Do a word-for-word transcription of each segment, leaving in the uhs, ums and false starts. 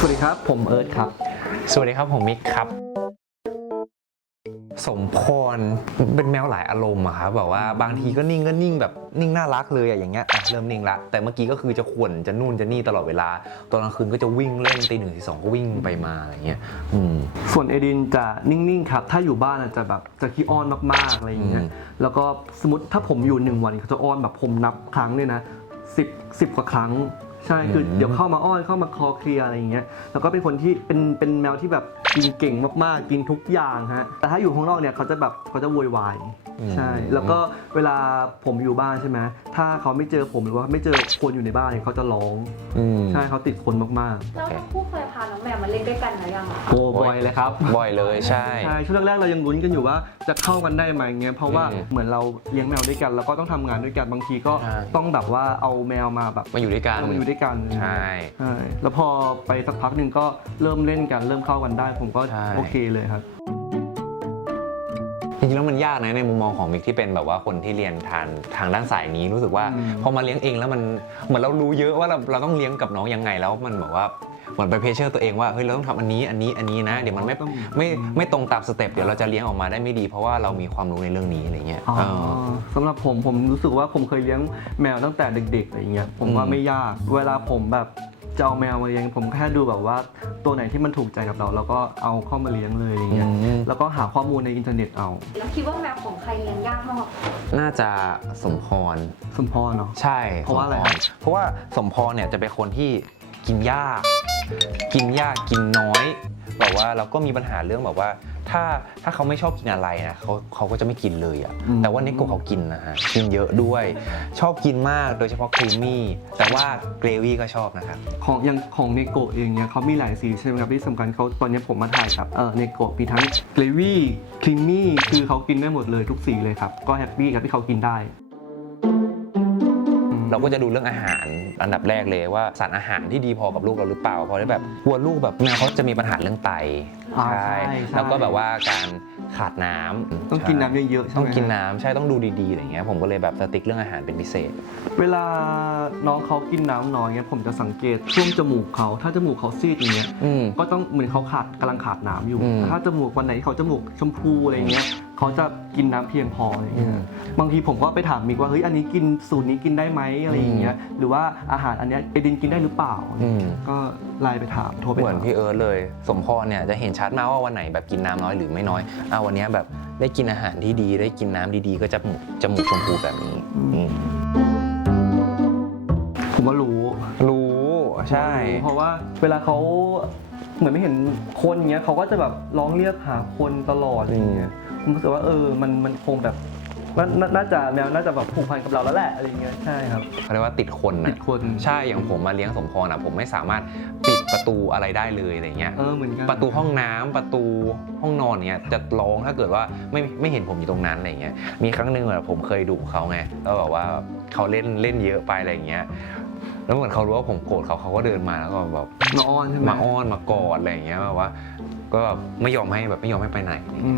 สวัสดีครับผมเอิร์ธครับสวัสดีครับผมมิกครับสมพรเป็นแมวหลายอารมณ์อะครับแบบว่าบางทีก็นิ่งก็นิ่งแบบนิ่งน่ารักเลยอะอย่างเงี้ยอ่ะเริ่มนิ่งละแต่เมื่อกี้ก็คือจะข่วนจะนู่นจะนี่ตลอดเวลาตอนกลางคืนก็จะวิ่งเล่นตีหนึ่งตีสองก็วิ่งไปมาอะไรเงี้ยอืมส่วนเอดินจะนิ่งๆครับถ้าอยู่บ้านจะแบบจะขี้อ้อนมากๆอะไรอย่างเงี้ยแล้วก็สมมติถ้าผมอยู่หนึ่งวันเขาจะอ้อนแบบผมนับครั้งเลยนะสิบสิบกว่าครั้งใช่คือเดี๋ยวเข้ามาอ้อนเข้ามาคอเคลียร์อะไรอย่างเงี้ยแล้วก็เป็นคนที่เป็นเป็นแมวที่แบบกินเก่งมากๆกินทุกอย่างฮะแต่ถ้าอยู่ข้างนอกเนี่ยเขาจะแบบเขาจะโวยวายใช่แล้วก็เวลาผมอยู่บ้านใช่ไหมถ้าเขาไม่เจอผมหรือว่าไม่เจอคนอยู่ในบ้านเนี่ยเขาจะร้องใช่เขาติดคนมากๆแล้วทั้งคู่เคยพาน้องแมวมาเล่นด้วยกันหรือยังคะโอ้บ่อยเลยครับบ่อยเลยใช่ใช่ช่วงแรกๆเรายังลุ้นกันอยู่ว่าจะเข้ากันได้ไหมเงี้ยเพราะว่าเหมือนเราเลี้ยงแมวด้วยกันแล้วก็ต้องทำงานด้วยกันบางทีก็ต้องแบบว่าเอาแมวมาแบบมาอยู่ด้วยกันมาอยู่ด้วยกันใช่ใช่แล้วพอไปสักพักหนึ่งก็เริ่มเล่นกันเริ่มเข้ากันได้ผมก็โอเคเลยครับจริงๆแล้วมันยากนะในมุมมองของมิกที่เป็นแบบว่าคนที่เรียนทางทางด้านสายนี้รู้สึกว่าพอมาเลี้ยงเองแล้วมันเหมือนเรารู้เยอะว่าเราเราต้องเลี้ยงกับน้องยังไงแล้วมันแบบว่าเหมือนไปเพรสเชอร์ตัวเองว่าเฮ้ยเราต้องทำอันนี้อันนี้อันนี้นะเดี๋ยวมันไม่ไม่ไม่ตรงตามสเต็ปเดี๋ยวเราจะเลี้ยงออกมาได้ไม่ดีเพราะว่าเรามีความรู้ในเรื่องนี้อะไรเงี้ยสำหรับผมผมรู้สึกว่าผมเคยเลี้ยงแมวตั้งแต่เด็กๆอะไรเงี้ยผมว่าไม่ยากเวลาผมแบบจะเอาแมวมาเลี้ยงผมแค่ดูแบบว่าตัวไหนที่มันถูกใจกับเราแล้วก็เอาเข้ามาเลี้ยงเลยอย่างเงี้ยแล้วก็หาข้อมูลในอินเทอร์เน็ตเอาแล้วคิดว่าแมวของใครเลี้ยงยากมากน่าจะสมพรสมพรเนาะใช่เพราะว่าอะไรเพราะว่าสมพรเนี่ยจะเป็นคนที่กินยากกินยากกินน้อยแบบว่าเราก็มีปัญหาเรื่องแบบว่าถ้าถ้าเขาไม่ชอบกินอะไรนะเขาเขาก็จะไม่กินเลยอะแต่ว่าเนโกะเขากินนะฮะกินเยอะด้วยชอบกินมากโดยเฉพาะครีมมี่แต่ว่าเกรวี่ก็ชอบนะครับของอย่างของเนโกะเองเนี่ยเขามีหลายสีใช่ไหมครับที่สำคัญเขาตอนนี้ผมมาถ่ายกับเออเนโกะมีทั้งเกรวี่ครีมมี่คือเขากินได้หมดเลยทุกสีเลยครับก็แฮปปี้กับที่เขากินได้เราก็จะดูเรื่องอาหารอันดับแรกเลยว่าสารอาหารที่ดีพอกับลูกเราหรือเปล่าเพราะแบบกลัวลูกแบบแมวเขาจะมีปัญหาเรื่องไตใช่แล้วก็แบบว่าการขาดน้ำต้องกินน้ำเยอะๆต้องกินน้ำใช่ต้องดูดีๆอะไรเงี้ยผมก็เลยแบบสติ๊กเรื่องอาหารเป็นพิเศษเวลาน้องเขากินน้ำน้อยเงี้ยผมจะสังเกตช่วงจมูกเขาถ้าจมูกเขาซีดอย่างเงี้ยก็ต้องเหมือนเขาขาดกำลังขาดน้ำอยู่ถ้าจมูกวันไหนเขาจมูกชมพูอะไรเงี้ยเขาจะกินน้ำเพียงพออะไรเงี้ยบางทีผมก็ไปถามมิกว่าเฮ้ยอันนี้กินสูตรนี้กินได้ไหมอะไรอย่างเงี้ยหรือว่าอาหารอันเนี้ยเอดินกินได้หรือเปล่าก็ไลน์ไปถามโทรไปถามเหมือนพี่เอิร์ธเลยสมพรเนี่ยจะเห็นชัดมากว่าวันไหนแบบกินน้ำน้อยหรือไม่น้อยอ่ะวันนี้แบบได้กินอาหารที่ดีได้กินน้ำดีๆก็จะจมูกชมพูแบบนี้ผมว่ารู้รู้ใช่เพราะว่าเวลาเขาเหมือนไม่เห็นคนเงี้ยเขาก็จะแบบร้องเรียกหาคนตลอดอย่างเงี้ยผมรู้สึกว่าเออมันมันคงแบบน่าจะแมวน่าจะแบบผูกพันกับเราแล้วแหละอะไรเงี้ยใช่ครับเขาเรียกว่าติดคนนะติดคนใช่อย่างผมมาเลี้ยงสมพรอ่ะผมไม่สามารถปิดประตูอะไรได้เลยอะไรเงี้ยเออเหมือนกันประตูห้องน้ำประตูห้องนอนเนี้ยจะร้องถ้าเกิดว่าไม่ไม่เห็นผมอยู่ตรงนั้นอะไรเงี้ยมีครั้งหนึ่งอะผมเคยดุเขาไงแล้วแบบว่าเขาเล่นเล่นเยอะไปอะไรเงี้ยแล้วเหมือนเขารู้ว่าผมโกรธเขาเขาก็เดินมาแล้วก็แบบมาอ้อนใช่ไหมมาอ้อนมากอดอะไรเงี้ยแบบว่าก็แบบไม่ยอมให้แบบไม่ยอมให้ไปไหน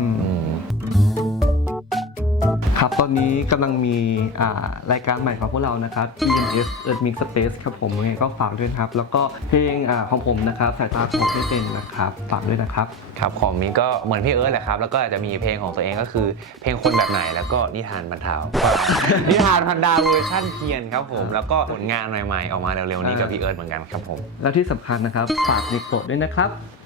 ครับตอนนี้กำลังมีรายการใหม่ของพวกเรานะครับ อี เอ็ม เอส Earth Mix Space ครับผมยังไงก็ฝากด้วยครับแล้วก็เพลงของผมนะครับสายตาของพี่เต้นนะครับฝากด้วยนะครับครับของมิกก็เหมือนพี่เอิร์ธแหละครับแล้วก็อาจจะมีเพลงของตัวเองก็คือเพลงคนแบบไหนแล้วก็นิทานบรรเทานิทานพันดาวเวอร์ชั่นเทียนครับผมแล้วก็ผลงานใหม่ๆออกมาเร็วๆนี้กับพี่เอิร์ธเหมือนกันครับผมแล้วที่สำคัญนะครับฝากเนโกะด้วยนะครับ